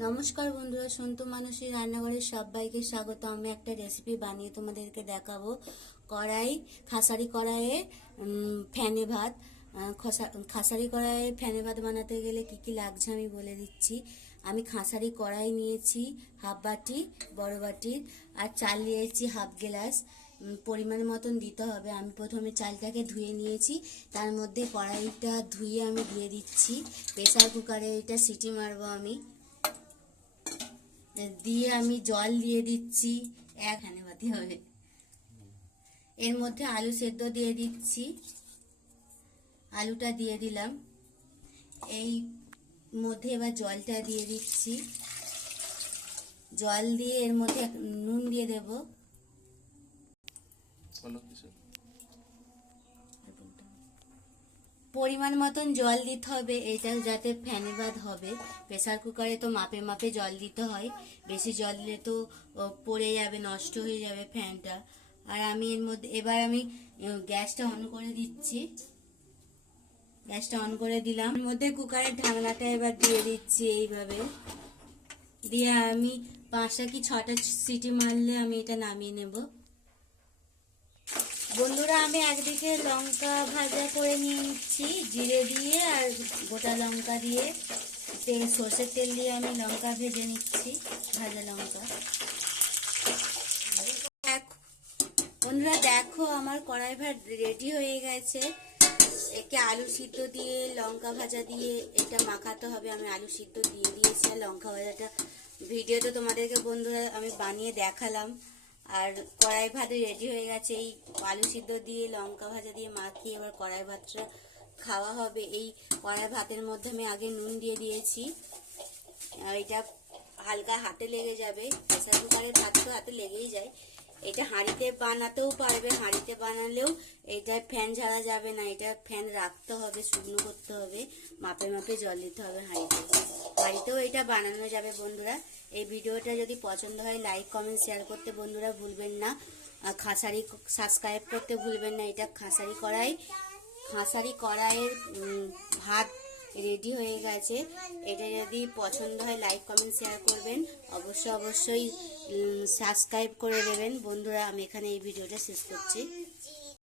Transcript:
নমস্কার বন্ধুরা, সন্তু মানুষের রান্নাঘরের সবাইকে স্বাগত। আমি একটা রেসিপি বানিয়ে তোমাদেরকে দেখাবো। কড়াই, খাসারি কড়াইয়ে ফ্যানে ভাত। খসা- খাসারি কড়াইয়ে ফ্যানে ভাত বানাতে গেলে কি কি লাগছে আমি বলে দিচ্ছি। আমি খাসারি কড়াই নিয়েছি, হাফ বাটি, বড় বাটির আর চাল নিয়েছি হাফ গ্লাস। পরিমাণ মতন দিতে হবে। আমি প্রথমে চালটাকে ধুয়ে নিয়েছি। তার মধ্যে কড়াইটা ধুয়ে আমি দিয়ে দিচ্ছি। প্রেসার কুকারে এটা সিটি মারবো আমি। দিয়ে আমি জল দিয়ে দিচ্ছি। এক হানে বাতি হবে। এর মধ্যে আলু সেদ্ধ দিয়ে দিচ্ছি। আলুটা দিয়ে দিলাম। এই মধ্যে এবার জলটা দিয়ে দিচ্ছি। জল দিয়ে এর মধ্যে নুন দিয়ে দেব। পরিমাণ মতন জল দিতে হবে, এটা যাতে ফ্যানে বাদ হবে। প্রেসার কুকারে তো মাপে মাপে জল দিতে হয়। বেশি জল দিলে তো পড়ে যাবে, নষ্ট হয়ে যাবে ফ্যানটা। আর আমি এর মধ্যে, এবার আমি গ্যাসটা অন করে দিচ্ছি। গ্যাসটা অন করে দিলাম। এর মধ্যে কুকারের ঢাকনাটা এবার দিয়ে দিচ্ছি এইভাবে। দিয়ে আমি পাঁচটা কি ছটা সিটি মারলে আমি এটা নামিয়ে নেব। বন্ধুরা, আমি একদিকে লঙ্কা ভাজা করে নিয়ে নিচ্ছি, জিরে দিয়ে আর গোটা লঙ্কা দিয়ে। তেল, সর্ষের তেল দিয়ে আমি লঙ্কা ভেজে নিচ্ছি, ভাজা লঙ্কা। বন্ধুরা, দেখো আমার কড়াই ভাত রেডি হয়ে গেছে। একে আলু সিদ্ধ দিয়ে, লঙ্কা ভাজা দিয়ে, এটা মাখাতে হবে। আমি আলু সিদ্ধ দিয়ে দিয়েছি আর লঙ্কা ভাজাটা। ভিডিওতে তোমাদেরকে বন্ধুরা আমি বানিয়ে দেখালাম। আর কড়াই ভাত রেডি হয়ে গেছে। এই আলু সিদ্ধ দিয়ে, লঙ্কা ভাজা দিয়ে মাখিয়ে এবার কড়াই ভাতটা খাওয়া হবে। এই কড়াই ভাতের মধ্যে আমি আগে নুন দিয়ে দিয়েছি। এটা হালকা হাতে লেগে যাবে। প্রেসার কুকারের ভাত তো হাতে লেগেই যায়। এটা হাঁড়িতে বানাতেও পারবে, হাঁড়িতে বানালেও এটা ফ্যান ঝাড়া যাবে না, এটা ফ্যান রাখতে হবে, শুকনো করতে হবে, মাপে মাপে জল দিতে হবে হাঁড়িতে। হাঁড়িতেও এটা বানানো যাবে বন্ধুরা। এই ভিডিওটা যদি পছন্দ হয়, লাইক, কমেন্ট, শেয়ার করতে বন্ধুরা ভুলবেন না। খাসারি সাবস্ক্রাইব করতে ভুলবেন না, এটা খাসারি কড়াই খাসারি কড়াইয়ের ভাত রেডি হয়ে গেছে। এটা যদি পছন্দ হয় লাইক কমেন্ট শেয়ার করবেন। অবশ্যই অবশ্যই সাবস্ক্রাইব করে দেবেন। বন্ধুরা, আমি এখানে এই ভিডিওটা শেষ করছি।